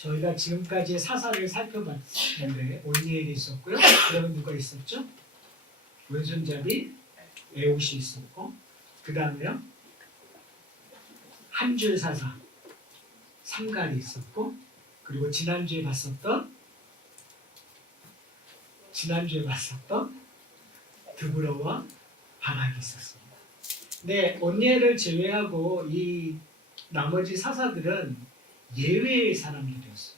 저희가 지금까지 사사를 살펴봤는데 온니엘이 있었고요. 그다음에 누가 있었죠? 왼손잡이 에옷이 있었고, 그 다음에요 한 줄 사사 삼갈이 있었고, 그리고 지난주에 봤었던 드브러와 바락이 있었습니다. 네, 온니엘을 제외하고 이 나머지 사사들은 예외의 사람들이었어요.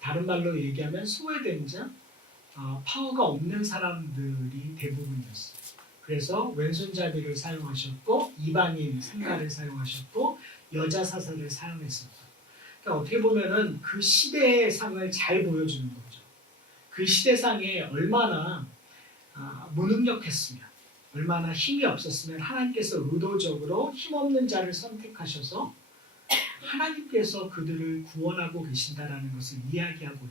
다른 말로 얘기하면 소외된 자, 파워가 없는 사람들이 대부분이었어요. 그래서 왼손잡이를 사용하셨고, 이방인 삼가를 사용하셨고, 여자 사사를 사용했었죠. 그러니까 어떻게 보면은 그 시대의 상을 잘 보여주는 거죠. 그 시대상에 얼마나 무능력했으면, 얼마나 힘이 없었으면 하나님께서 의도적으로 힘없는 자를 선택하셔서 하나님께서 그들을 구원하고 계신다라는 것을 이야기하고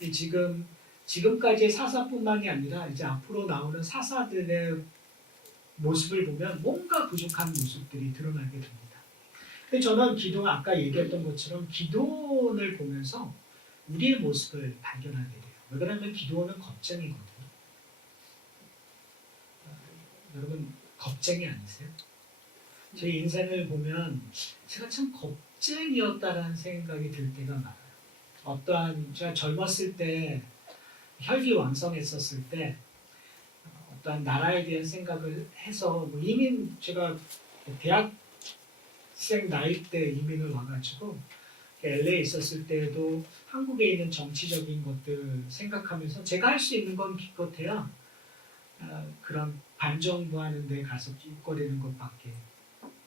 있는. 지금까지의 사사뿐만이 아니라 이제 앞으로 나오는 사사들의 모습을 보면 뭔가 부족한 모습들이 드러나게 됩니다. 근데 저는 아까 얘기했던 것처럼 기도원을 보면서 우리의 모습을 발견하게 돼요. 왜 그러냐면 기도원은 겁쟁이거든요. 여러분 겁쟁이 아니세요? 제 인생을 보면 제가 참 겁쟁이였다라는 생각이 들 때가 많아요. 제가 젊었을 때 혈기왕성했었을 때 어떠한 나라에 대한 생각을 해서 이민 제가 대학생 나이 때 이민을 와가지고 LA에 있었을 때도 한국에 있는 정치적인 것들 생각하면서 제가 할 수 있는 건 기껏해야 그런 반정부하는 데 가서 낄거리는 것밖에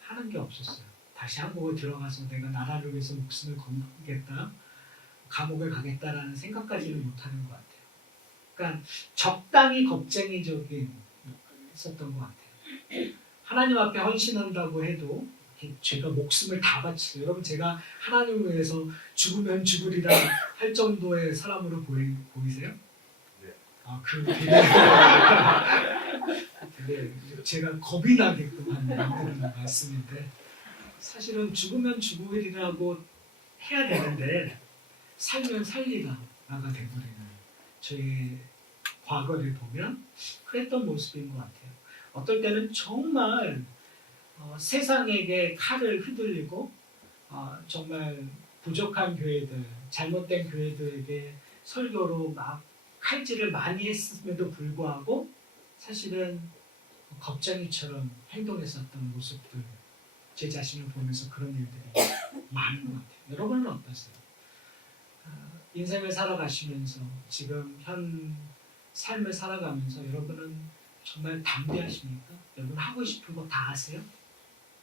하는 게 없었어요. 다시 한국에 들어가서 내가 나라를 위해서 목숨을 걸겠다, 감옥을 가겠다라는 생각까지는 못하는 것 같아요. 그러니까 적당히 겁쟁이적인 있었던 것 같아요. 하나님 앞에 헌신한다고 해도 제가 목숨을 다 바치죠. 여러분 제가 하나님을 위해서 죽으면 죽으리라 할 정도의 사람으로 보이세요? 네. 되게 제가 겁이 나게끔 하는 말씀인데 사실은 죽으면 죽으리라고 해야 되는데 살면 살리라가 되버리는 저의 과거를 보면 그랬던 모습인 것 같아요. 어떨 때는 정말 세상에게 칼을 휘둘리고 정말 부족한 교회들, 잘못된 교회들에게 설교로 막 칼질을 많이 했음에도 불구하고 사실은 겁쟁이처럼 행동했었던 모습들, 제 자신을 보면서 그런 일들이 많은 것 같아요. 여러분은 어떠세요? 인생을 살아가시면서 지금 현 삶을 살아가면서 여러분은 정말 담대하십니까? 여러분 하고 싶은 거 다 하세요?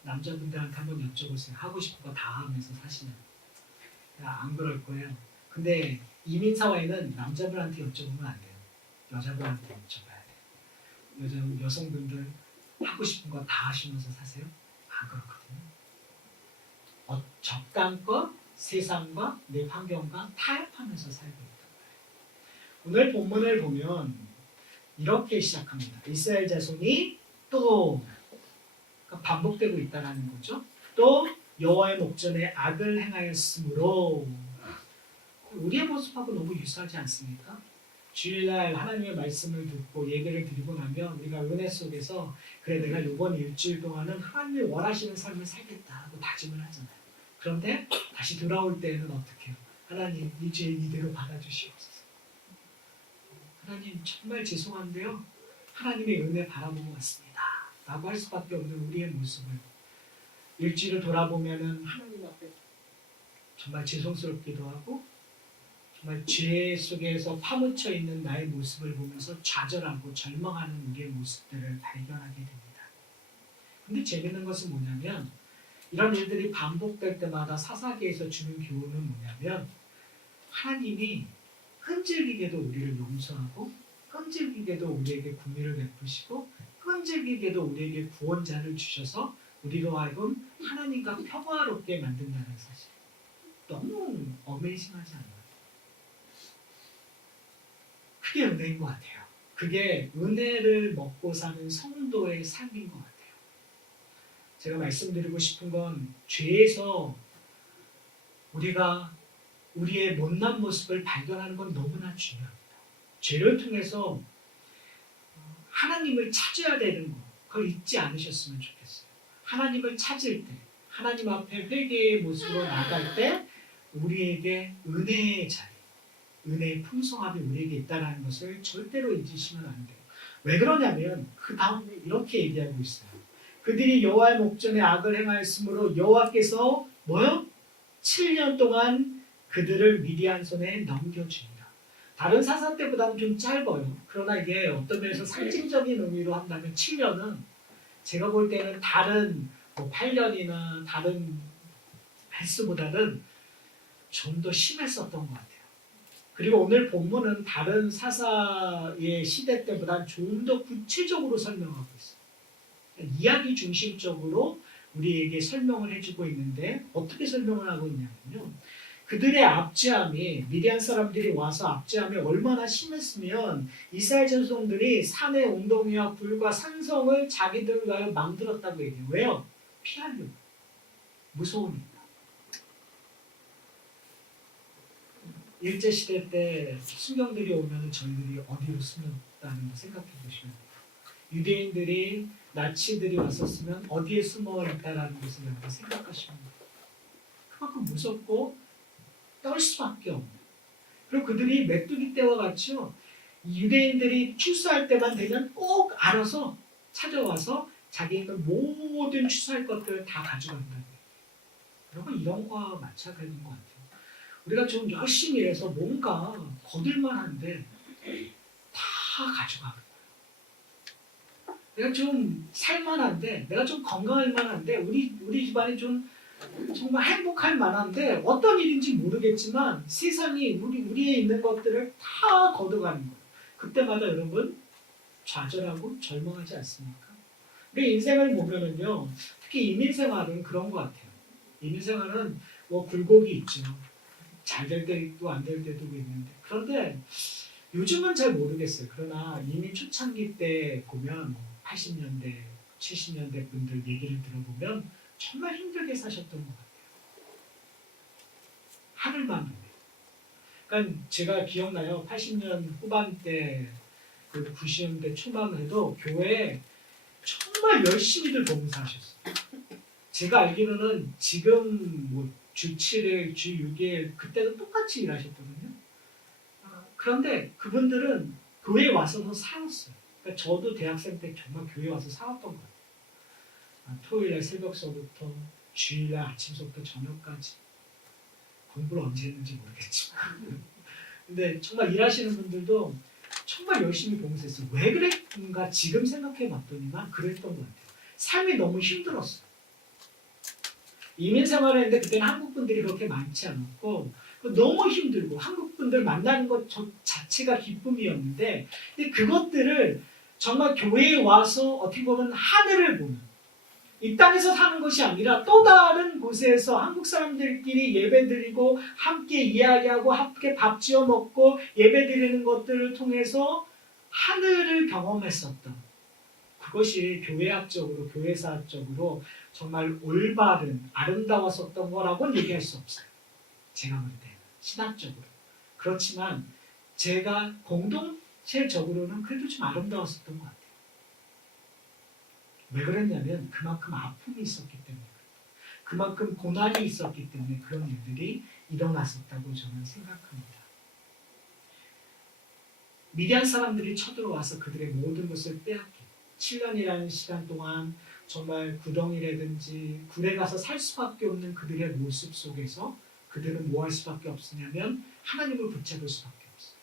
남자분들한테 한번 여쭤보세요. 하고 싶은 거 다 하면서 사시나요? 안 그럴 거예요. 근데 이민사회는 남자분한테 여쭤보면 안 돼요. 여자분한테 여쭤봐야 돼요. 여성분들 하고 싶은 거 다 하시면서 사세요? 안 그렇거든요. 적당껏 세상과 내 환경과 타협하면서 살고 있다. 오늘 본문을 보면 이렇게 시작합니다. 이스라엘 자손이 또 반복되고 있다는 거죠. 또 여호와의 목전에 악을 행하였으므로 우리의 모습하고 너무 유사하지 않습니까? 주일날 하나님의 말씀을 듣고 예배를 드리고 나면 우리가 은혜 속에서 그래 내가 이번 일주일 동안은 하나님이 원하시는 삶을 살겠다고 다짐을 하잖아요. 그런데 다시 돌아올 때에는 어떻게 해요? 하나님 일주일 이대로 받아주시옵소서. 하나님 정말 죄송한데요. 하나님의 은혜 바라보고 왔습니다. 라고 할 수밖에 없는 우리의 모습을 일주일을 돌아보면은 하나님 앞에 정말 죄송스럽기도 하고 정말 죄 속에서 파묻혀 있는 나의 모습을 보면서 좌절하고 절망하는 우리의 모습들을 발견하게 됩니다. 근데 재밌는 것은 뭐냐면 이런 일들이 반복될 때마다 사사기에서 주는 교훈은 뭐냐면 하나님이 끈질기게도 우리를 용서하고 끈질기게도 우리에게 긍휼을 베푸시고 끈질기게도 우리에게 구원자를 주셔서 우리로 하여금 하나님과 평화롭게 만든다는 사실. 너무 어메이징하지 않나요? 그게 은혜인 것 같아요. 그게 은혜를 먹고 사는 성도의 삶인 것 같아요. 제가 말씀드리고 싶은 건 죄에서 우리가 우리의 못난 모습을 발견하는 건 너무나 중요합니다. 죄를 통해서 하나님을 찾아야 되는 거, 그걸 잊지 않으셨으면 좋겠어요. 하나님을 찾을 때, 하나님 앞에 회개의 모습으로 나갈 때 우리에게 은혜의 자리, 은혜의 풍성함이 우리에게 있다는 것을 절대로 잊으시면 안 돼요. 왜 그러냐면 그 다음에 이렇게 얘기하고 있어요. 그들이 여호와의 목전에 악을 행하였으므로 여호와께서 뭐요? 7년 동안 그들을 미디안 손에 넘겨주니라. 다른 사사 때보다는 좀 짧아요. 그러나 이게 어떤 면에서 상징적인 의미로 한다면 7년은 제가 볼 때는 다른 8년이나 다른 횟수보다는 좀 더 심했었던 것 같아요. 그리고 오늘 본문은 다른 사사의 시대 때보다 좀 더 구체적으로 설명하고 있어요. 이야기 중심적으로 우리에게 설명을 해주고 있는데 어떻게 설명을 하고 있냐면요. 그들의 압제함이 미디안 사람들이 와서 압제함이 얼마나 심했으면 이스라엘 전성들이 산의 웅덩이와 굴과 산성을 자기들 위하여 만들었다고 얘기해요. 왜요? 피하려고. 무서우니까. 일제시대 때 수경들이 오면 저희들이 어디로 숨었다는 거 생각해 보시면 돼요. 유대인들이 나치들이 왔었으면 어디에 숨어 있다라는 것을 여러분 생각하시면 돼요. 그만큼 무섭고 떨 수밖에 없는. 그리고 그들이 메뚜기 떼와 같이요. 유대인들이 출소할 때만 되면 꼭 알아서 찾아와서 자기의 모든 추수할 것들을 다 가져간다는 거예요. 여러분 이런 거와 마찬가지인 것 같아요. 우리가 좀 열심히 해서 뭔가 거둘만한데 다 가져가는 거예요. 내가 좀 살만한데, 내가 좀 건강할 만한데, 우리 집안이 좀 정말 행복할 만한데 어떤 일인지 모르겠지만 세상이 우리에 있는 것들을 다 걷어가는 거예요. 그때마다 여러분 좌절하고 절망하지 않습니까? 우리 인생을 보면은요, 특히 이민생활은 그런 것 같아요. 이민생활은 굴곡이 있죠. 잘 될 때도 안 될 때도 있는데, 그런데 요즘은 잘 모르겠어요. 그러나 이민 초창기 때 보면 80년대, 70년대 분들 얘기를 들어보면 정말 힘들게 사셨던 것 같아요. 하늘만 보면. 그러니까 제가 기억나요. 80년 후반 때, 90년대 초반 해도 교회에 정말 열심히들 봉사하셨어요. 제가 알기로는 지금 주 7일, 주 6일 그때도 똑같이 일하셨거든요. 그런데 그분들은 교회에 와서 살았어요. 그러니까 저도 대학생 때 정말 교회에 와서 살았던 것 같아요. 토요일날 새벽서부터 주일날 아침서부터 저녁까지 공부를 언제 했는지 모르겠지만 근데 정말 일하시는 분들도 정말 열심히 봉사했어요. 왜 그랬는가 지금 생각해 봤더니만 그랬던 것 같아요. 삶이 너무 힘들었어요. 이민 생활을 했는데 그때는 한국 분들이 그렇게 많지 않았고 너무 힘들고 한국 분들 만나는 것 자체가 기쁨이었는데 근데 그것들을 정말 교회에 와서 어떻게 보면 하늘을 보는 이 땅에서 사는 것이 아니라 또 다른 곳에서 한국 사람들끼리 예배드리고 함께 이야기하고 함께 밥 지어 먹고 예배드리는 것들을 통해서 하늘을 경험했었던 그것이 교회학적으로 교회사학적으로 정말 올바른 아름다웠었던 거라고는 얘기할 수 없어요. 제가 볼 때는 신학적으로 그렇지만 제가 공동체적으로는 그래도 좀 아름다웠었던 것 같아요. 왜 그랬냐면 그만큼 아픔이 있었기 때문에 그만큼 고난이 있었기 때문에 그런 일들이 일어났었다고 저는 생각합니다. 미디안 사람들이 쳐들어와서 그들의 모든 것을 빼앗기 7년이라는 시간 동안 정말 구덩이라든지 굴에 가서 살 수밖에 없는 그들의 모습 속에서 그들은 뭐 할 수밖에 없으냐면 하나님을 붙잡을 수밖에 없어요.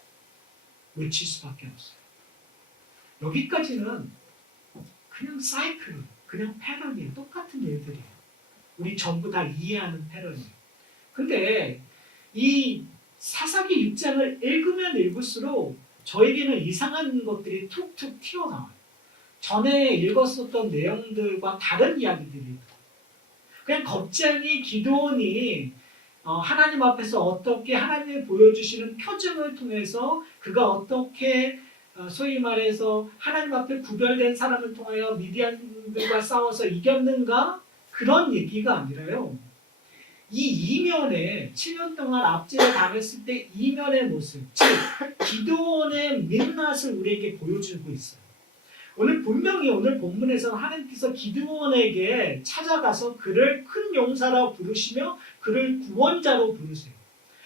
외칠 수밖에 없어요. 여기까지는 그냥 사이클, 그냥 패런이에요. 똑같은 일들이에요. 우리 전부 다 이해하는 패런이에요. 근데 이 사사기 6장을 읽으면 읽을수록 저에게는 이상한 것들이 툭툭 튀어나와요. 전에 읽었었던 내용들과 다른 이야기들이 그냥 겁쟁이 기드온이 하나님 앞에서 어떻게 하나님이 보여주시는 표징을 통해서 그가 어떻게 소위 말해서 하나님 앞에 구별된 사람을 통하여 미디안들과 싸워서 이겼는가? 그런 얘기가 아니라요. 이 이면에 7년 동안 압제를 당했을 때 이면의 모습, 즉 기드온의 민낯을 우리에게 보여주고 있어요. 분명히 오늘 본문에서 하나님께서 기드온에게 찾아가서 그를 큰 용사라고 부르시며 그를 구원자로 부르세요.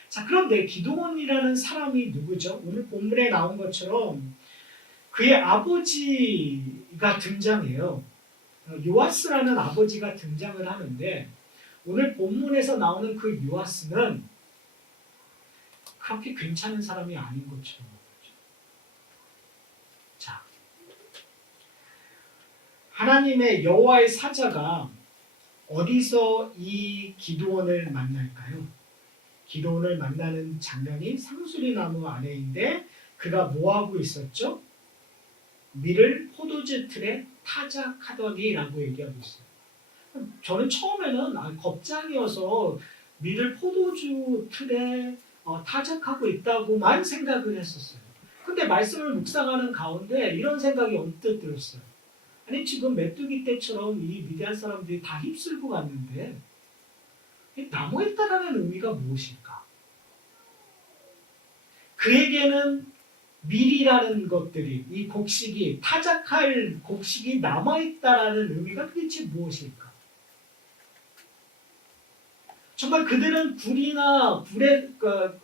자, 그런데 기드온이라는 사람이 누구죠? 오늘 본문에 나온 것처럼 그의 아버지가 등장해요. 요아스라는 아버지가 등장을 하는데 오늘 본문에서 나오는 그 요아스는 그렇게 괜찮은 사람이 아닌 것처럼. 자, 하나님의 여호와의 사자가 어디서 이 기드온을 만날까요? 기드온을 만나는 장면이 상수리나무 아래인데 그가 뭐하고 있었죠? 밀을 포도주 틀에 타작하더니라고 얘기하고 있어요. 저는 처음에는 겁장이어서 밀을 포도주 틀에 타작하고 있다고만 생각을 했었어요. 근데 말씀을 묵상하는 가운데 이런 생각이 언뜻 들었어요. 아니 지금 메뚜기 떼처럼 이 미디안 사람들이 다 휩쓸고 갔는데 나무에 있다라는 의미가 무엇일까? 그에게는 밀이라는 것들이 이 곡식이 타작할 곡식이 남아있다라는 의미가 도대체 무엇일까? 정말 그들은 굴이나 굴에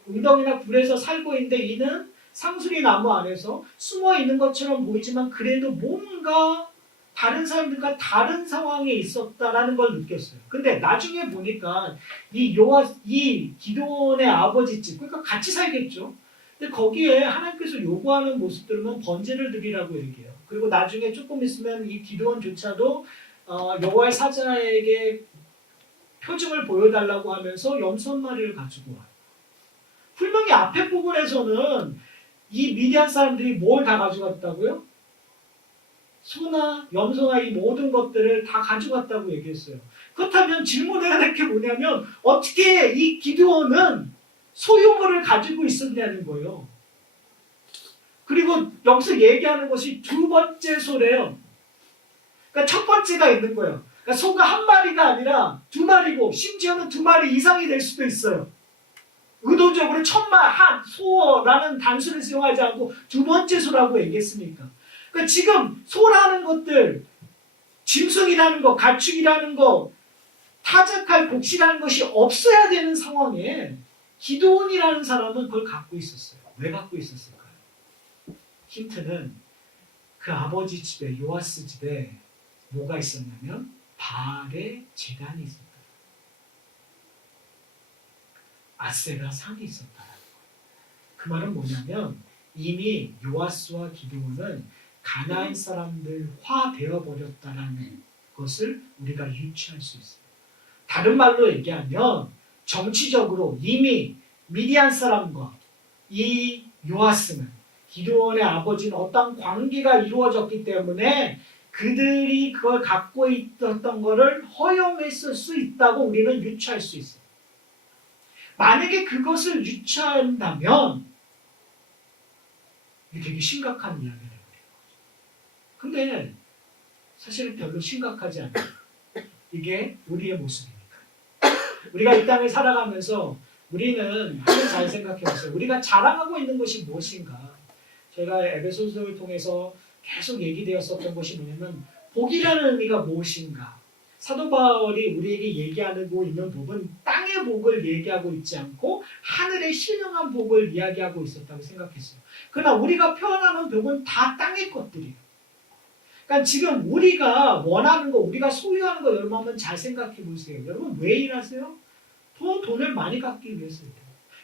웅덩이나 굴에서 살고 있는데 이는 상수리 나무 안에서 숨어 있는 것처럼 보이지만 그래도 뭔가 다른 사람들과 다른 상황에 있었다라는 걸 느꼈어요. 근데 나중에 보니까 이 기드온의 아버지 집, 그러니까 같이 살겠죠. 근데 거기에 하나님께서 요구하는 모습들은 번제를 드리라고 얘기해요. 그리고 나중에 조금 있으면 이 기드온조차도 여호와의 사자에게 표징을 보여달라고 하면서 염소 한 마리를 가지고 와요. 분명히 앞에 부분에서는 이 미디안 사람들이 뭘 다 가져갔다고요? 소나 염소나 이 모든 것들을 다 가져갔다고 얘기했어요. 그렇다면 질문해야 될 게 뭐냐면 어떻게 이 기드온은 소유물을 가지고 있었냐는 거예요. 그리고 여기서 얘기하는 것이 두 번째 소래요. 그러니까 첫 번째가 있는 거예요. 그러니까 소가 한 마리가 아니라 두 마리고 심지어는 두 마리 이상이 될 수도 있어요. 의도적으로 한 소라는 단수를 사용하지 않고 두 번째 소라고 얘기했으니까. 그러니까 지금 소라는 것들, 짐승이라는 것, 가축이라는 것, 타작할 곡식이라는 것이 없어야 되는 상황에 기드온이라는 사람은 그걸 갖고 있었어요. 왜 갖고 있었을까요? 힌트는 그 아버지 집에 요아스 집에 뭐가 있었냐면 바알의 제단이 있었다. 아세라 상이 있었다. 그 말은 뭐냐면 이미 요아스와 기드온은 가나안 사람들화 되어 버렸다라는 것을 우리가 유추할 수 있어요. 다른 말로 얘기하면 정치적으로 이미 미디안 사람과 이 요아스는 기드온의 아버지는 어떤 관계가 이루어졌기 때문에 그들이 그걸 갖고 있었던 것을 허용했을 수 있다고 우리는 유추할 수 있어요. 만약에 그것을 유추한다면 이게 되게 심각한 이야기를 해요. 근데 사실은 별로 심각하지 않아요. 이게 우리의 모습이니까. 우리가 이 땅을 살아가면서 우리는 한번 잘 생각해 보세요. 우리가 자랑하고 있는 것이 무엇인가? 제가 에베소서를 통해서 계속 얘기되었었던 것이 뭐냐면 복이라는 의미가 무엇인가? 사도 바울이 우리에게 얘기하고 있는 복은 땅의 복을 얘기하고 있지 않고 하늘의 신령한 복을 이야기하고 있었다고 생각했어요. 그러나 우리가 표현하는 복은 다 땅의 것들이에요. 그러니까 지금 우리가 원하는 거, 우리가 소유하는 거 여러분 한번 잘 생각해 보세요. 여러분 왜 일하세요? 돈을 많이 갖기 위해서요.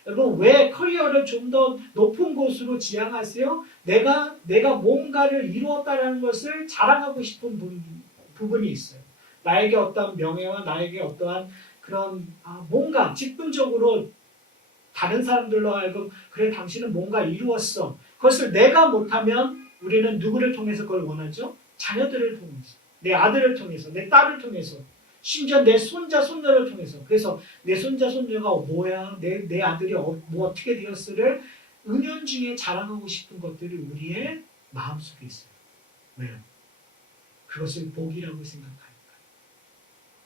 여러분 왜 커리어를 좀 더 높은 곳으로 지향하세요? 내가 뭔가를 이루었다는 것을 자랑하고 싶은 부분이 있어요. 나에게 어떠한 명예와 나에게 어떠한 그런 뭔가 직분적으로 다른 사람들로 하여금 그래 당신은 뭔가 이루었어. 그것을 내가 못하면 우리는 누구를 통해서 그걸 원하죠? 자녀들을 통해서, 내 아들을 통해서, 내 딸을 통해서, 심지어 내 손자, 손녀를 통해서. 그래서 내 손자, 손녀가 뭐야, 내 아들이 뭐 어떻게 되었을를 은연중에 자랑하고 싶은 것들이 우리의 마음속에 있어요. 왜요? 그것을 복이라고 생각하니까.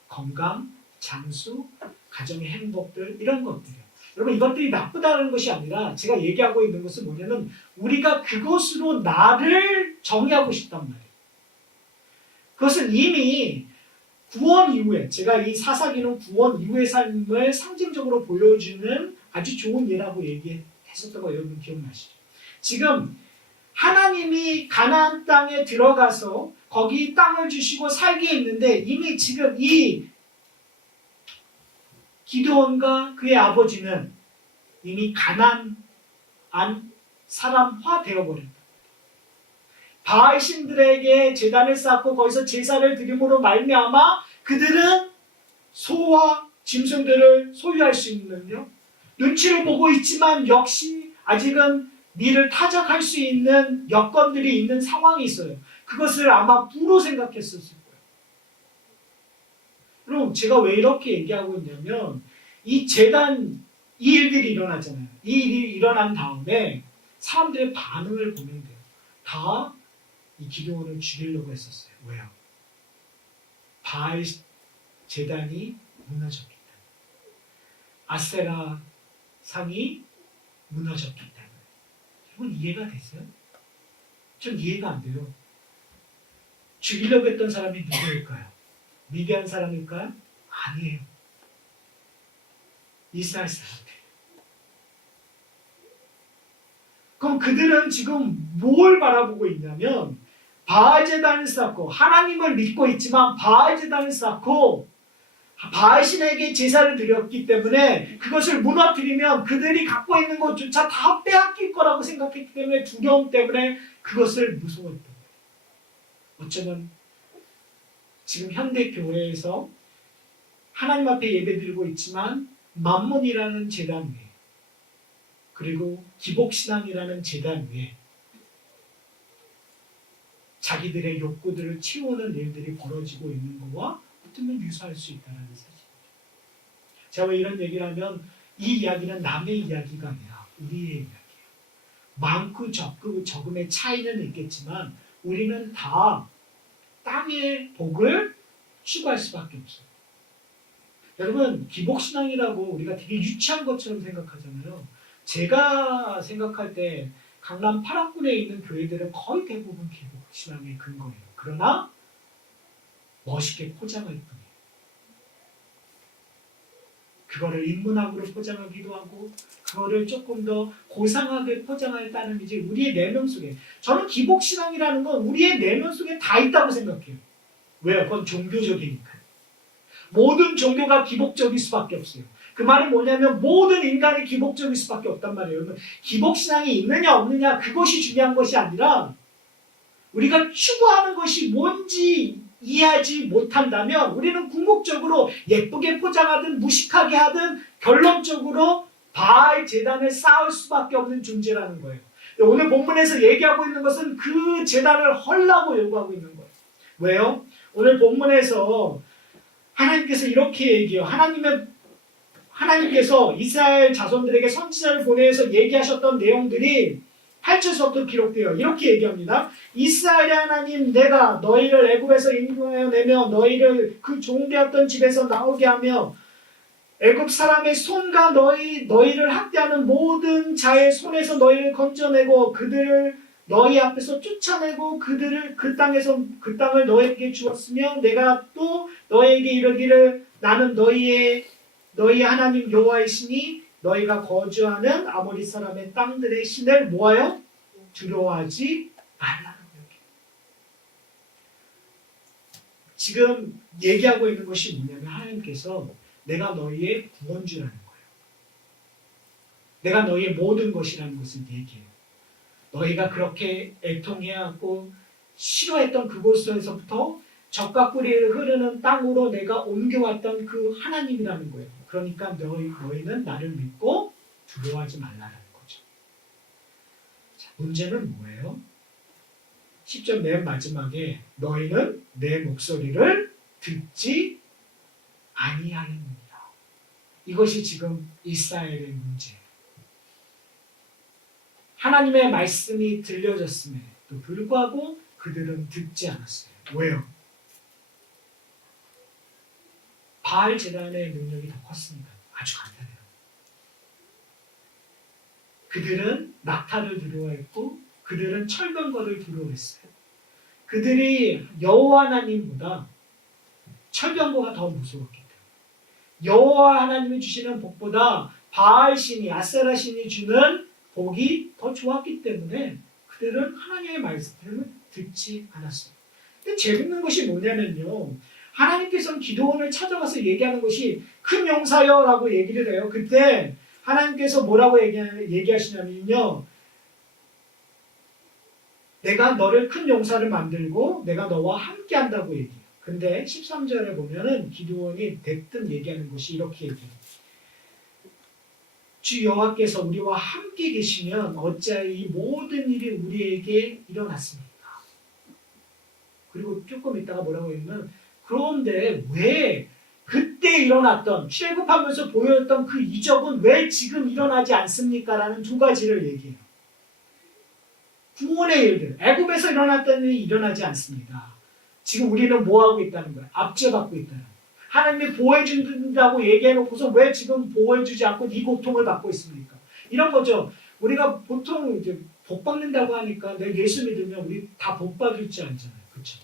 건강, 장수, 가정의 행복들 이런 것들이요. 여러분 이것들이 나쁘다는 것이 아니라 제가 얘기하고 있는 것은 뭐냐면 우리가 그것으로 나를 정의하고 싶단 말이에요. 그것은 이미 구원 이후에 제가 이 사사기는 구원 이후의 삶을 상징적으로 보여주는 아주 좋은 예라고 얘기했었던 거 여러분 기억나시죠? 지금 하나님이 가나안 땅에 들어가서 거기 땅을 주시고 살게 했는데 이미 지금 이 기드온과 그의 아버지는 이미 가나안 사람화 되어버렸다. 바알 신들에게 제단을 쌓고 거기서 제사를 드림으로 말미암아 그들은 소와 짐승들을 소유할 수 있는요. 눈치를 보고 있지만 역시 아직은 니를 타작할 수 있는 여건들이 있는 상황이 있어요. 그것을 아마 부로 생각했었을 거예요. 그럼 제가 왜 이렇게 얘기하고 있냐면 이 제단 이 일들이 일어나잖아요. 이 일이 일어난 다음에 사람들의 반응을 보면 돼요. 다 이 기드온을 죽이려고 했었어요. 왜요? 바알 제단이 무너졌기 때문에. 아세라 상이 무너졌기 때문에. 여러분 이해가 됐어요? 전 이해가 안 돼요. 죽이려고 했던 사람이 누구일까요? 미디안 사람일까요? 아니에요. 이스라엘 사람들. 그럼 그들은 지금 뭘 바라보고 있냐면 바알 제단을 쌓고 하나님을 믿고 있지만 바알 제단을 쌓고 바알 신에게 제사를 드렸기 때문에 그것을 무너뜨리면 그들이 갖고 있는 것조차 다 빼앗길 거라고 생각했기 때문에 두려움 때문에 그것을 무서워했던 거예요. 어쩌면 지금 현대 교회에서 하나님 앞에 예배드리고 있지만 만몬이라는 제단 위에 그리고 기복신앙이라는 제단 위에 자기들의 욕구들을 채우는 일들이 벌어지고 있는 것과 어쩌면 유사할 수 있다는 사실이죠. 제가 왜 이런 얘기를 하면 이 이야기는 남의 이야기가 아니라 우리의 이야기예요. 많고 적음의 차이는 있겠지만 우리는 다 땅의 복을 추구할 수밖에 없어요. 여러분 기복신앙이라고 우리가 되게 유치한 것처럼 생각하잖아요. 제가 생각할 때 강남 8학군에 있는 교회들은 거의 대부분 기복신앙의 근거예요. 그러나 멋있게 포장할 뿐이에요. 그거를 인문학으로 포장하기도 하고 그거를 조금 더 고상하게 포장할 따름이지 우리의 내면 속에 저는 기복신앙이라는 건 우리의 내면 속에 다 있다고 생각해요. 왜요? 그건 종교적이니까요. 모든 종교가 기복적일 수밖에 없어요. 그 말은 뭐냐면 모든 인간이 기복적일 수밖에 없단 말이에요. 여러분, 기복신앙이 있느냐 없느냐 그것이 중요한 것이 아니라 우리가 추구하는 것이 뭔지 이해하지 못한다면 우리는 궁극적으로 예쁘게 포장하든 무식하게 하든 결론적으로 바알 제단을 쌓을 수밖에 없는 존재라는 거예요. 오늘 본문에서 얘기하고 있는 것은 그 제단을 헐라고 요구하고 있는 거예요. 왜요? 오늘 본문에서 하나님께서 이렇게 얘기해요. 하나님께서 이스라엘 자손들에게 선지자를 보내서 얘기하셨던 내용들이 8절서부터 기록되어 이렇게 얘기합니다. 이스라엘의 하나님 내가 너희를 애굽에서 인도하여 내며 너희를 그 종되었던 집에서 나오게 하며 애굽 사람의 손과 너희를 학대하는 모든 자의 손에서 너희를 건져내고 그들을 너희 앞에서 쫓아내고 그들을 그 땅을 너희에게 주었으며 내가 또 너희에게 이르기를 나는 너희 하나님 여호와이시니 너희가 거주하는 아모리 사람의 땅들의 신을 모아요 두려워하지 말라는 거예요. 지금 얘기하고 있는 것이 뭐냐면 하나님께서 내가 너희의 구원주라는 거예요. 내가 너희의 모든 것이라는 것을 얘기해요. 너희가 그렇게 애통해하고 싫어했던 그곳에서부터 젖과 꿀이 흐르는 땅으로 내가 옮겨왔던 그 하나님이라는 거예요. 그러니까 너희는 나를 믿고 두려워하지 말라는 거죠. 자, 문제는 뭐예요? 10절 맨 마지막에 너희는 내 목소리를 듣지 아니하였느니라. 이것이 지금 이스라엘의 문제예요. 하나님의 말씀이 들려졌음에도 불구하고 그들은 듣지 않았어요. 왜요? 바알 제단의 능력이 더 컸습니다. 아주 간단해요. 그들은 낙타를 두려워했고 그들은 철병거를 두려워했어요. 그들이 여호와 하나님보다 철병거가 더 무서웠기 때문에 여호와 하나님이 주시는 복보다 바알 신이 아세라 신이 주는 복이 더 좋았기 때문에 그들은 하나님의 말씀을 듣지 않았어요. 근데 재밌는 것이 뭐냐면요. 하나님께서는 기도원을 찾아가서 얘기하는 것이 큰 용사여라고 얘기를 해요. 그때 하나님께서 뭐라고 얘기하시냐면요. 내가 너를 큰 용사를 만들고 내가 너와 함께 한다고 얘기해요. 근데 13절에 보면은 기도원이 대뜸 얘기하는 것이 이렇게 얘기해요. 주 여호와께서 우리와 함께 계시면 어찌하여 이 모든 일이 우리에게 일어났습니까? 그리고 조금 있다가 뭐라고 했냐면 그런데 왜 그때 일어났던 출애굽하면서 보였던 그 이적은 왜 지금 일어나지 않습니까? 라는 두 가지를 얘기해요. 구원의 일들, 애굽에서 일어났던 일이 일어나지 않습니다. 지금 우리는 뭐하고 있다는 거예요? 압제받고 있다는 거예요. 하나님이 보호해준다고 얘기해놓고서 왜 지금 보호해주지 않고 이 고통을 받고 있습니까? 이런 거죠. 우리가 보통 이제 복 받는다고 하니까 내가 예수 믿으면 우리 다 복 받을 줄 알잖아요. 그렇죠?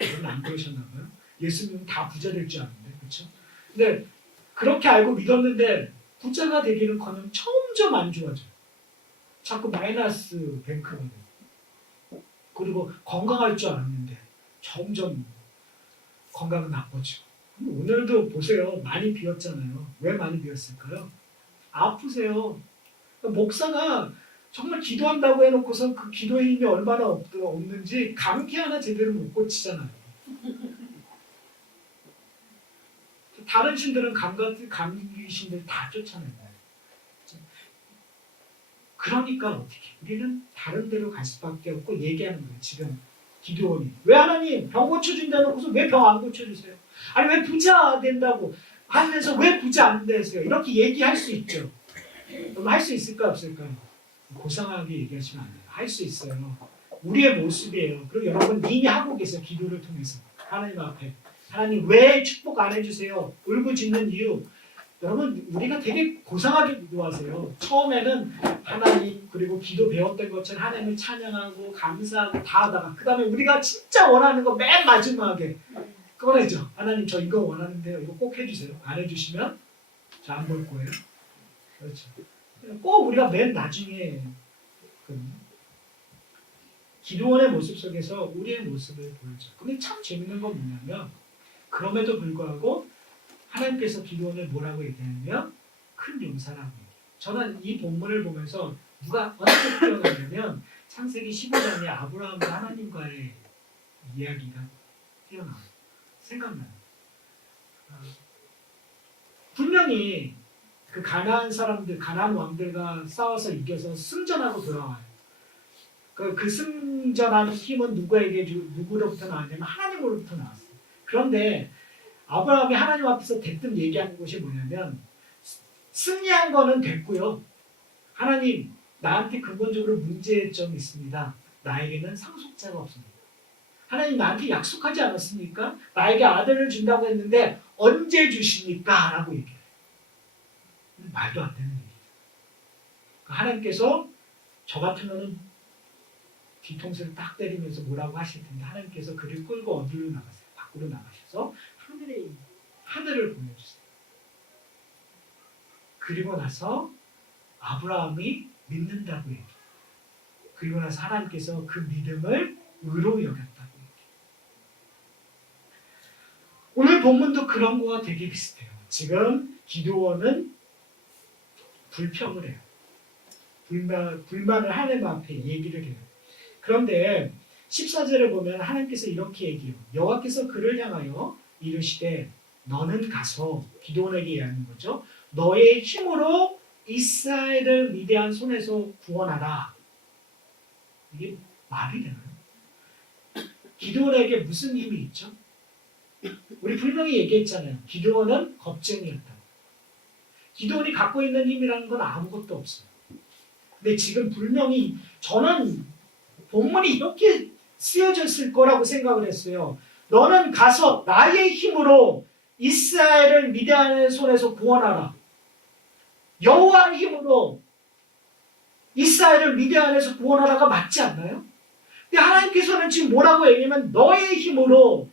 여러분 안 그러셨나 봐요? 예수 믿으면 다 부자 될 줄 아는데. 그렇죠? 근데 그렇게 알고 믿었는데 부자가 되기는커녕 점점 안 좋아져요. 자꾸 마이너스 뱅크가 돼요. 그리고 건강할 줄 알았는데 점점 건강은 나빠지고. 오늘도 보세요. 많이 비었잖아요. 왜 많이 비었을까요? 아프세요. 목사가 정말 기도한다고 해놓고서 그 기도의 힘이 얼마나 없는지 감기 하나 제대로 못 고치잖아요. 다른 신들은 감기 신들 다 쫓아낸다. 그러니까 어떻게? 우리는 다른 데로 갈 수밖에 없고 얘기하는 거예요. 지금 기도원이. 왜 하나님 병 고쳐준다 놓고서 왜 병 안 고쳐주세요? 아니 왜 부자 된다고 하면서 왜 부자 안 되세요? 이렇게 얘기할 수 있죠. 그럼 할 수 있을까 없을까요? 고상하게 얘기하시면 안 돼요. 할 수 있어요. 우리의 모습이에요. 그리고 여러분 이미 하고 계세요. 기도를 통해서. 하나님 앞에. 하나님 왜 축복 안 해주세요? 울부짖는 이유. 여러분 우리가 되게 고상하게 기도하세요. 처음에는 하나님 그리고 기도 배웠던 것처럼 하나님을 찬양하고 감사하고 다 하다가 그 다음에 우리가 진짜 원하는 거 맨 마지막에 꺼내죠. 하나님 저 이거 원하는데요. 이거 꼭 해주세요. 안 해주시면 저 안 볼 거예요. 그렇죠. 꼭 우리가 맨 나중에 기도원의 모습 속에서 우리의 모습을 보여줘. 근데 참 재밌는 건 뭐냐면 그럼에도 불구하고 하나님께서 기도원을 뭐라고 얘기하냐면 큰 용사라고 얘기해요. 저는 이 본문을 보면서 누가 어떻게 뛰어나냐면 창세기 15장에 아브라함과 하나님과의 이야기가 뛰어나와요. 생각나요. 분명히 그 가나안 사람들, 가나안 왕들과 싸워서 이겨서 승전하고 돌아와요. 그 승전하는 힘은 누구로부터 나왔냐면 하나님으로부터 나왔어요. 그런데 아브라함이 하나님 앞에서 대뜸 얘기하는 것이 뭐냐면 승리한 거는 됐고요. 하나님 나한테 근본적으로 문제점이 있습니다. 나에게는 상속자가 없습니다. 하나님 나한테 약속하지 않았습니까? 나에게 아들을 준다고 했는데 언제 주십니까? 라고 얘기해요. 말도 안 되는 얘기죠. 하나님께서 저 같으면 뒤통수를 딱 때리면서 뭐라고 하실 텐데 하나님께서 그를 끌고 어디로 나가세요? 밖으로 나가셔서 하늘을 보여주세요. 그리고 나서 아브라함이 믿는다고 얘기해요. 그리고 나서 하나님께서 그 믿음을 의로 여겼다고 얘기해요. 오늘 본문도 그런 거와 되게 비슷해요. 지금 기드온은 불평을 해요. 불만을 하나님 앞에 얘기를 해요. 그런데 14절에 보면 하나님께서 이렇게 얘기해요. 여호와께서 그를 향하여 이르시되 너는 가서 기드온에게 얘기하는 거죠. 너의 힘으로 이스라엘을 위대한 손에서 구원하라. 이게 말이 되나요? 기드온에게 무슨 힘이 있죠? 우리 분명히 얘기했잖아요. 기드온은 겁쟁이였다. 기드온이 갖고 있는 힘이라는 건 아무것도 없어요. 근데 지금 분명히 저는 본문이 이렇게 쓰여졌을 거라고 생각을 했어요. 너는 가서 나의 힘으로 이스라엘을 미디안의 손에서 구원하라. 여호와의 힘으로 이스라엘을 미디안에서 구원하라가 맞지 않나요? 근데 하나님께서는 지금 뭐라고 얘기하면 너의 힘으로,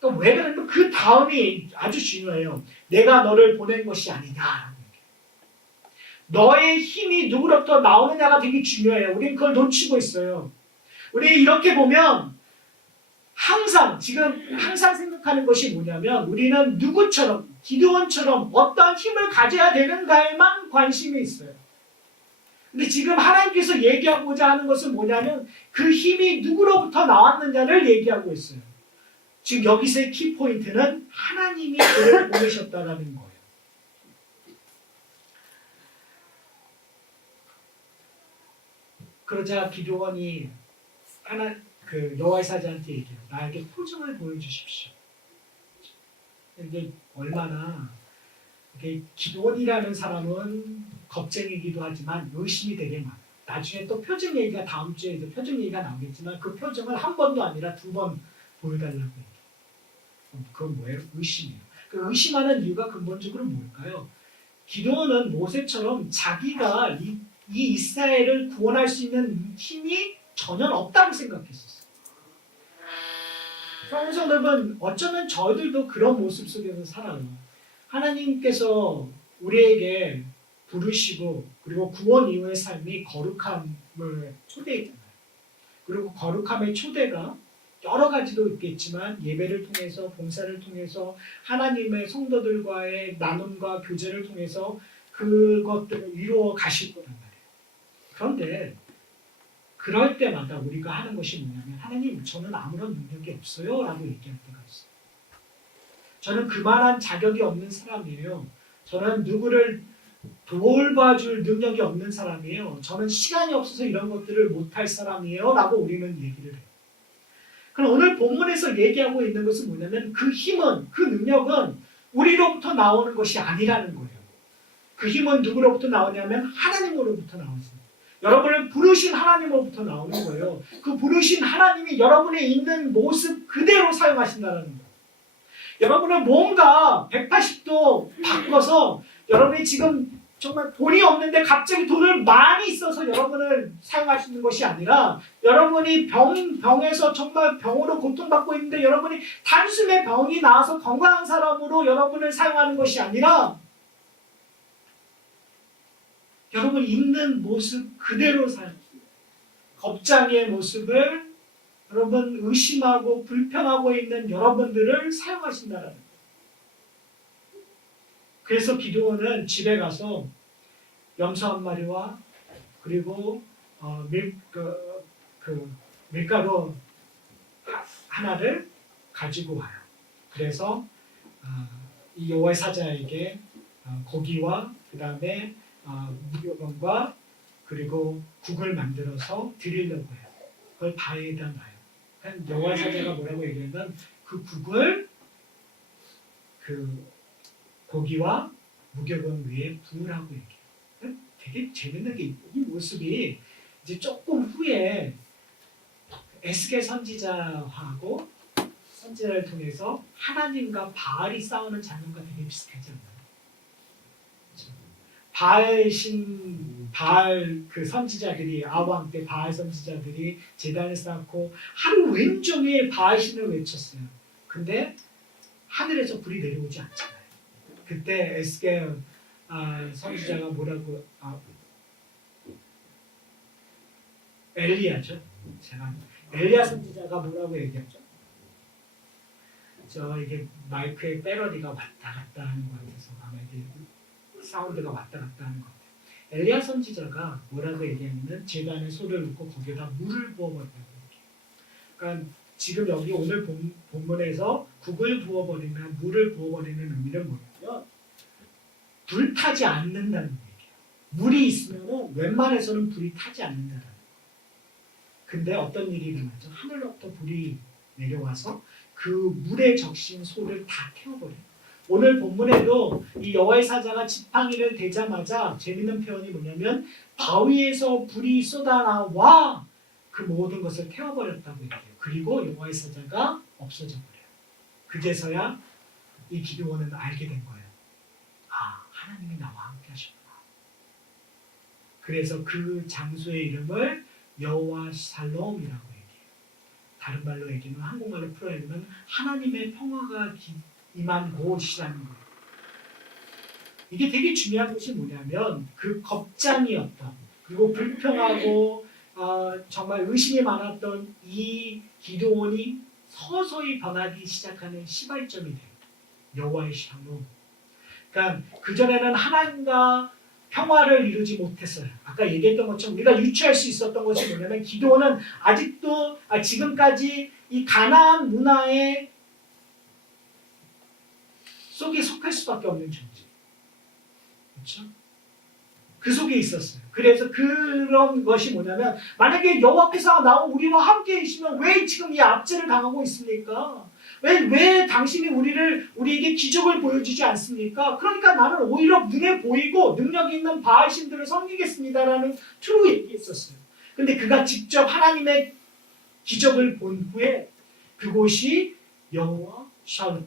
또 왜 그러냐면 그 다음이 아주 중요해요. 내가 너를 보낸 것이 아니냐. 너의 힘이 누구로부터 나오느냐가 되게 중요해요. 우리는 그걸 놓치고 있어요. 우리 이렇게 보면 항상 생각하는 것이 뭐냐면 우리는 누구처럼, 기드온처럼 어떤 힘을 가져야 되는가에만 관심이 있어요. 근데 지금 하나님께서 얘기하고자 하는 것은 뭐냐면 그 힘이 누구로부터 나왔느냐를 얘기하고 있어요. 지금 여기서의 키포인트는 하나님이 그를 보내셨다라는 거예요. 그러자 기드온이 여호와의 사자한테 얘기해요. 나에게 표정을 보여주십시오. 이게 얼마나 기드온이라는 사람은 겁쟁이기도 하지만 의심이 되게 많아요. 나중에 또 표정 얘기가 다음 주에 표정 얘기가 나오겠지만 그 표정을 한 번도 아니라 2번 보여달라고 해요. 그건 뭐예요? 의심이에요. 그 의심하는 이유가 근본적으로 뭘까요? 기드온은 모세처럼 자기가 이 이스라엘을 구원할 수 있는 힘이 전혀 없다고 생각했었어요. 사랑하는 성도 여러분, 어쩌면 저희들도 그런 모습 속에서 살아요. 하나님께서 우리에게 부르시고 그리고 구원 이후의 삶이 거룩함을 초대했잖아요. 그리고 거룩함의 초대가 여러 가지도 있겠지만 예배를 통해서, 봉사를 통해서, 하나님의 성도들과의 나눔과 교제를 통해서 그것들을 이루어 가실 거란 말이에요. 그런데 그럴 때마다 우리가 하는 것이 뭐냐면 하나님, 저는 아무런 능력이 없어요 라고 얘기할 때가 있어요. 저는 그만한 자격이 없는 사람이에요. 저는 누구를 돌봐줄 능력이 없는 사람이에요. 저는 시간이 없어서 이런 것들을 못할 사람이에요 라고 우리는 얘기를 해요. 그럼 오늘 본문에서 얘기하고 있는 것은 뭐냐면 그 힘은, 그 능력은 우리로부터 나오는 것이 아니라는 거예요. 그 힘은 누구로부터 나오냐면 하나님으로부터 나오습니다. 여러분을 부르신 하나님으로부터 나오는 거예요. 그 부르신 하나님이 여러분의 있는 모습 그대로 사용하신다는 거예요. 여러분을 뭔가 180도 바꿔서 여러분이 지금 정말 돈이 없는데 갑자기 돈을 많이 써서 여러분을 사용하시는 것이 아니라 여러분이 병에서 정말 병으로 고통받고 있는데 여러분이 단숨에 병이 나아서 건강한 사람으로 여러분을 사용하는 것이 아니라 여러분 있는 모습 그대로 겁쟁이의 모습을 여러분 의심하고 불평하고 있는 여러분들을 사용하신다는 거예요. 그래서 기드온은 집에 가서 염소 한 마리와 그리고 밀가루 하나를 가지고 와요. 그래서 이 여호와의 사자에게 고기와 그 다음에 무교병과 그리고 국을 만들어서 드리려고 해요. 그걸 바위에다 놔요. 그러니까 여호와의 사자가 뭐라고 얘기하면 그 국을 그 고기와 무교병 위에 부으라고 얘기해요. 되게 재밌는 게 이 모습이 이제 조금 후에 에스겔 선지자하고 선지자를 통해서 하나님과 바알이 싸우는 장면과 되게 비슷하지 않나요? 바알 그 선지자들이 아왕 때 바알 선지자들이 제단을 쌓고 하루 왼종일 바알 신을 외쳤어요. 근데 하늘에서 불이 내려오지 않잖아요. 그때 에스겔 선지자가 뭐라고 엘리야죠. 엘리야 선지자가 뭐라고 얘기하죠? 이게 마이크에 패러디가 왔다 갔다 하는 것 같아서 아마 이게 사운드가 왔다 갔다 하는 것 같아요. 엘리야 선지자가 뭐라고 얘기하냐면 제단에 소를 넣고 거기에다 물을 부어버린다고 얘기해요. 그러니까 지금 여기 오늘 본문에서 국을 부어버리면 물을 부어버리는 의미는 뭐냐면 불타지 않는다는 얘기예요. 물이 있으면 웬만해서는 불이 타지 않는다는 거예요. 근데 어떤 일이 일어나죠? 하늘로부터 불이 내려와서 그 물에 적신 소를 다 태워버려요. 오늘 본문에도 이 여호와의 사자가 지팡이를 대자마자 재밌는 표현이 뭐냐면 바위에서 불이 쏟아나와 그 모든 것을 태워버렸다고 얘기해요. 그리고 여호와의 사자가 없어져 버려요. 그제서야 이 기드온은 알게 된 거예요. 아, 하나님이 나와 함께 하셨구나. 그래서 그 장소의 이름을 여호와 샬롬이라고 얘기해요. 다른 말로 얘기하면, 한국말로 풀어내면 하나님의 평화가 임한 곳이라는 거예요. 이게 되게 중요한 것이 뭐냐면, 그 겁장이었던, 그리고 불평하고 정말 의심이 많았던 이 기드온이 서서히 변하기 시작하는 시발점이 돼요. 여호와의 샬롬. 그러니까 그전에는 하나님과 평화를 이루지 못했어요. 아까 얘기했던 것처럼 우리가 유추할 수 있었던 것이 뭐냐면, 기드온은 아직도 지금까지 이 가나안 문화의 속에 속할 수밖에 없는 존재. 그렇죠? 그 속에 있었어요. 그래서 그런 것이 뭐냐면, 만약에 여호와께서 나와 우리와 함께 계시면 왜 지금 이 압제를 당하고 있습니까? 왜 당신이 우리에게 기적을 보여주지 않습니까? 그러니까 나는 오히려 눈에 보이고 능력 있는 바알신들을 섬기겠습니다라는 투로 얘기했었어요. 근데 그가 직접 하나님의 기적을 본 후에 그곳이 여호와 샬롬,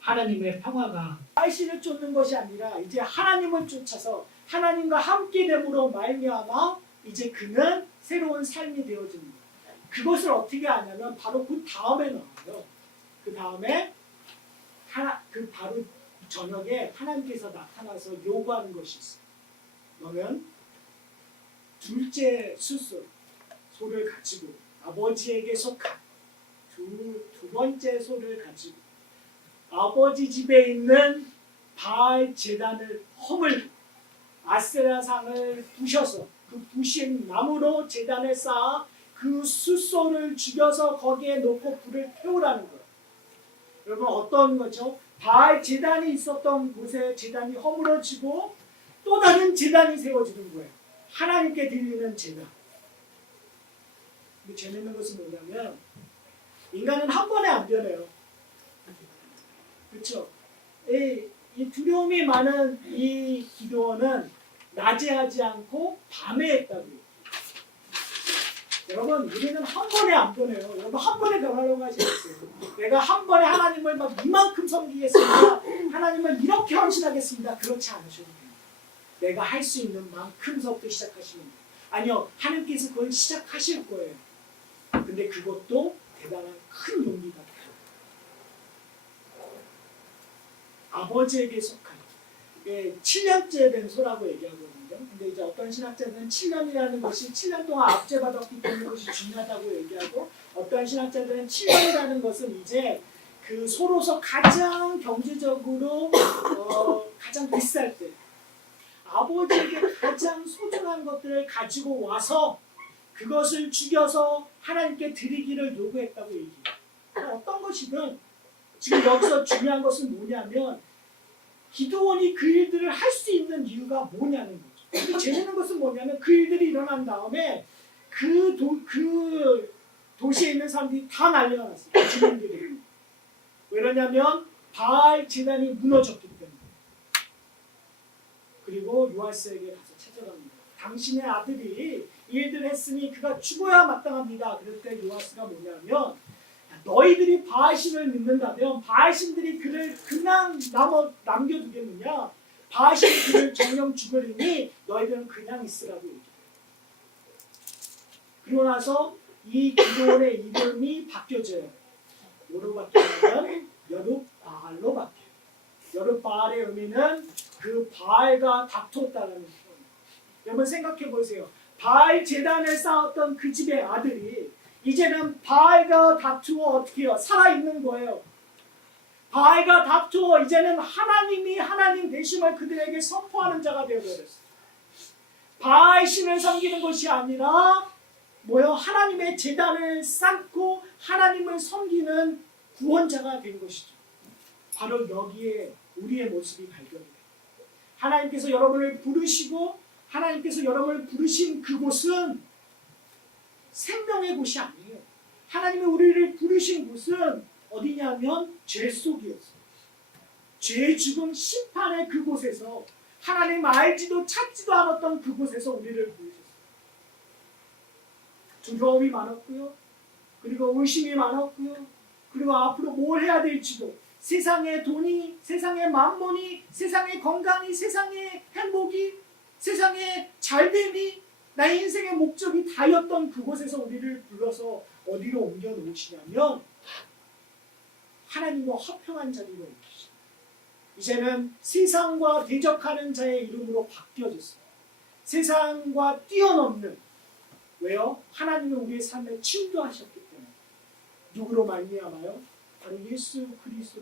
하나님의 평화가, 바알신을 쫓는 것이 아니라 이제 하나님을 쫓아서 하나님과 함께 됨으로 말미암아 이제 그는 새로운 삶이 되어집니다. 그것을 어떻게 하냐면 바로 그 다음에 나와요. 그 다음에 그 바로 저녁에 하나님께서 나타나서 요구하는 것이 있어요. 너는 둘째 소를 가지고 아버지에게 속한 두 번째 소를 가지고 아버지 집에 있는 바알 제단을 허물고 아세라상을 부셔서 그 부신 나무로 제단을 쌓아 그 숫소를 죽여서 거기에 놓고 불을 태우라는 거예요. 여러분, 어떤 거죠? 바알 제단이 있었던 곳에 제단이 허물어지고 또 다른 제단이 세워지는 거예요. 하나님께 드리는 제단. 근데 재밌는 것은 뭐냐면, 인간은 한 번에 안 변해요. 그렇죠? 이 두려움이 많은 이 기드온은 낮에 하지 않고 밤에 했다고요. 여러분, 우리는 한 번에 안 변해요. 여러분, 한 번에 변하려고 하지 않았어요. 내가 한 번에 하나님을 막 이만큼 섬기겠습니다, 하나님을 이렇게 헌신하겠습니다, 그렇지 않으셔도 돼요. 내가 할 수 있는 만큼서부터 시작하시면 돼요. 아니요, 하나님께서 그걸 시작하실 거예요. 근데 그것도 대단한 큰 용기가 돼요. 아버지에게 속한 7년째 된 소라고 얘기하거든요. 근데 이제 어떤 신학자들은 7년이라는 것이 7년 동안 압제받았기 때문에 그것이 중요하다고 얘기하고, 어떤 신학자들은 7년이라는 것은 이제 그 소로서 가장 경제적으로 가장 비쌀 때 아버지에게 가장 소중한 것들을 가지고 와서 그것을 죽여서 하나님께 드리기를 요구했다고 얘기해요. 어떤 것이든 지금 여기서 중요한 것은 뭐냐면, 기드온이 그 일들을 할 수 있는 이유가 뭐냐는 거죠. 근데 재밌는 것은 뭐냐면, 그 일들이 일어난 다음에 그 도시에 있는 사람들이 다 난리가 났어요. 주민들이. 왜냐면 바알 제단이 무너졌기 때문에. 그리고 요아스에게 가서 찾아갑니다. 당신의 아들이 이 일들을 했으니 그가 죽어야 마땅합니다. 그럴 때 요아스가 뭐냐면, 너희들이 바알신을 믿는다면 바알신들이 그를 그냥 남겨두겠느냐? 바알신이 그를 정령 죽으리니 너희들은 그냥 있으라고 얘기해요. 그러고 나서 이 기드온의 이름이 바뀌어져요. 뭐로 바뀌냐면 여룻바알로 바뀌어요. 여룻바알의 의미는 그 바알과 다퉜다는 표현이에요. 여러분 생각해 보세요. 바알 제단을 쌓았던 그 집의 아들이 이제는 바알과 다투어 어떻게 해요? 살아있는 거예요. 바알과 다투어 이제는 하나님이 하나님 되심을 그들에게 선포하는 자가 되어버렸어요. 바알 신을 섬기는 것이 아니라 하나님의 제단을 쌓고 하나님을 섬기는 구원자가 된 것이죠. 바로 여기에 우리의 모습이 발견이 돼요. 하나님께서 여러분을 부르시고 하나님께서 여러분을 부르신 그곳은 생명의 곳이 아니에요. 하나님이 우리를 부르신 곳은 어디냐면 죄 속이었어요. 죄 죽음 심판의 그곳에서, 하나님 알지도 찾지도 않았던 그곳에서 우리를 부르셨어요. 두려움이 많았고요. 그리고 의심이 많았고요. 그리고 앞으로 뭘 해야 될지도, 세상의 돈이, 세상의 만몬이, 세상의 건강이, 세상의 행복이, 세상의 잘됨이 나의 인생의 목적이 다였던 그곳에서 우리를 불러서 어디로 옮겨 놓으시냐면 하나님과 화평한 자리로 옮기십니다. 이제는 세상과 대적하는 자의 이름으로 바뀌어졌어요. 세상과 뛰어넘는, 왜요? 하나님은 우리의 삶에 침도하셨기 때문에. 누구로 말미암아요? 바로 예수 그리스도